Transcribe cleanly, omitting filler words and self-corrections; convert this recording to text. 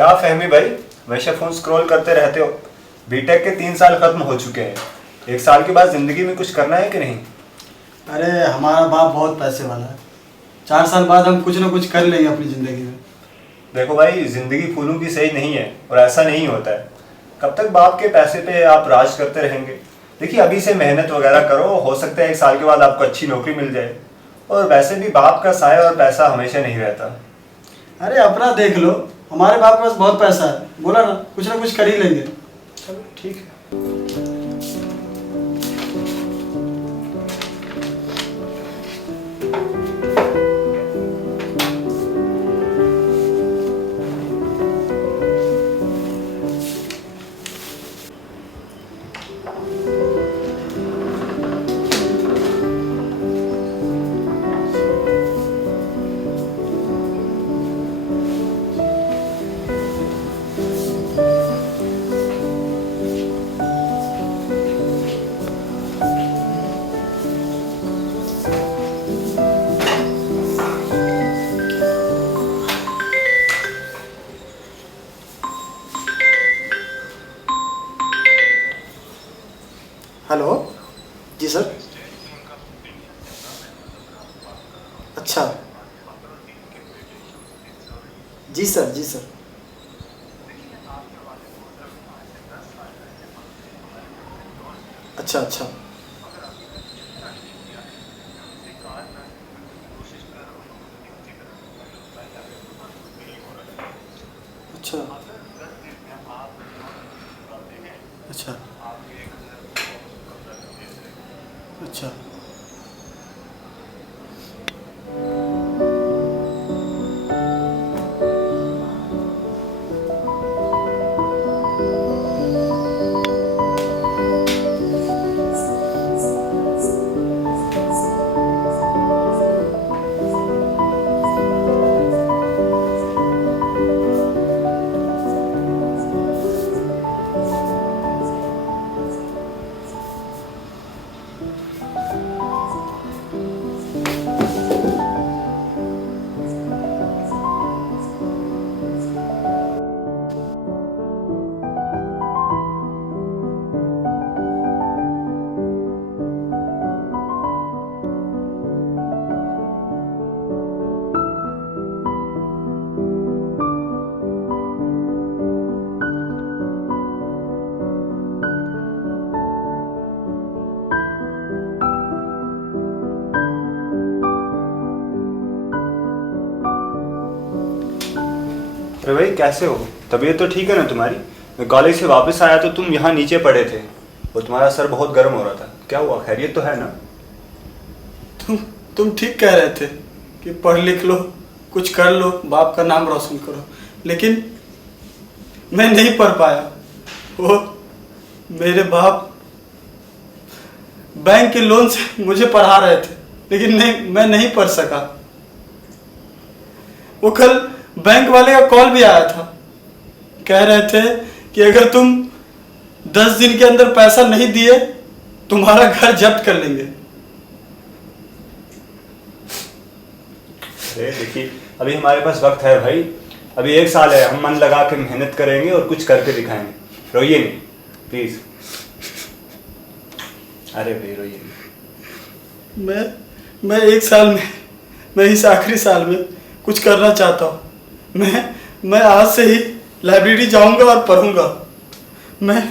क्या फहमी भाई, हमेशा फोन स्क्रॉल करते रहते हो। बीटेक के 3 साल खत्म हो चुके हैं। 1 साल के बाद जिंदगी में कुछ करना है कि नहीं? अरे हमारा बाप बहुत पैसे वाला है। 4 साल बाद हम कुछ ना कुछ कर लेंगे अपनी ज़िंदगी में। देखो भाई, जिंदगी फूलों की सही नहीं है और ऐसा नहीं होता है। कब तक बाप के पैसे पे आप राज करते रहेंगे? देखिए, अभी से मेहनत वगैरह करो, हो सकता है 1 साल के बाद आपको अच्छी नौकरी मिल जाए। और वैसे भी बाप का साया और पैसा हमेशा नहीं रहता। अरे अपना देख लो, हमारे बाप के पास बहुत पैसा है, बोला ना कुछ कर ही लेंगे। चलो ठीक है। हेलो जी सर। अच्छा जी सर, जी सर। अच्छा अच्छा। अच्छा अच्छा अच्छा। अरे भाई, कैसे हो? तबीयत तो ठीक है ना तुम्हारी? मैं कॉलेज से वापस आया तो तुम यहाँ नीचे पड़े थे और तुम्हारा सर बहुत गर्म हो रहा था। क्या हुआ, खैरियत तो है ना? तुम ठीक कह रहे थे कि पढ़ लिख लो, कुछ कर लो, बाप का नाम रोशन करो, लेकिन मैं नहीं पढ़ पाया। वो मेरे बाप बैंक के लोन से मुझे पढ़ा रहे थे, लेकिन नहीं, मैं नहीं पढ़ सका। वो कल बैंक वाले का कॉल भी आया था, कह रहे थे कि अगर तुम 10 दिन के अंदर पैसा नहीं दिए तुम्हारा घर जब्त कर लेंगे। अरे देखिए, अभी हमारे पास वक्त है भाई। अभी 1 साल है, हम मन लगा के मेहनत करेंगे और कुछ करके दिखाएंगे। रोइए नहीं प्लीज। अरे भाई रोइए नहीं। मैं 1 साल में, मैं इस आखिरी साल में कुछ करना चाहता हूँ। मैं आज से ही लाइब्रेरी जाऊंगा और पढ़ूंगा। मैं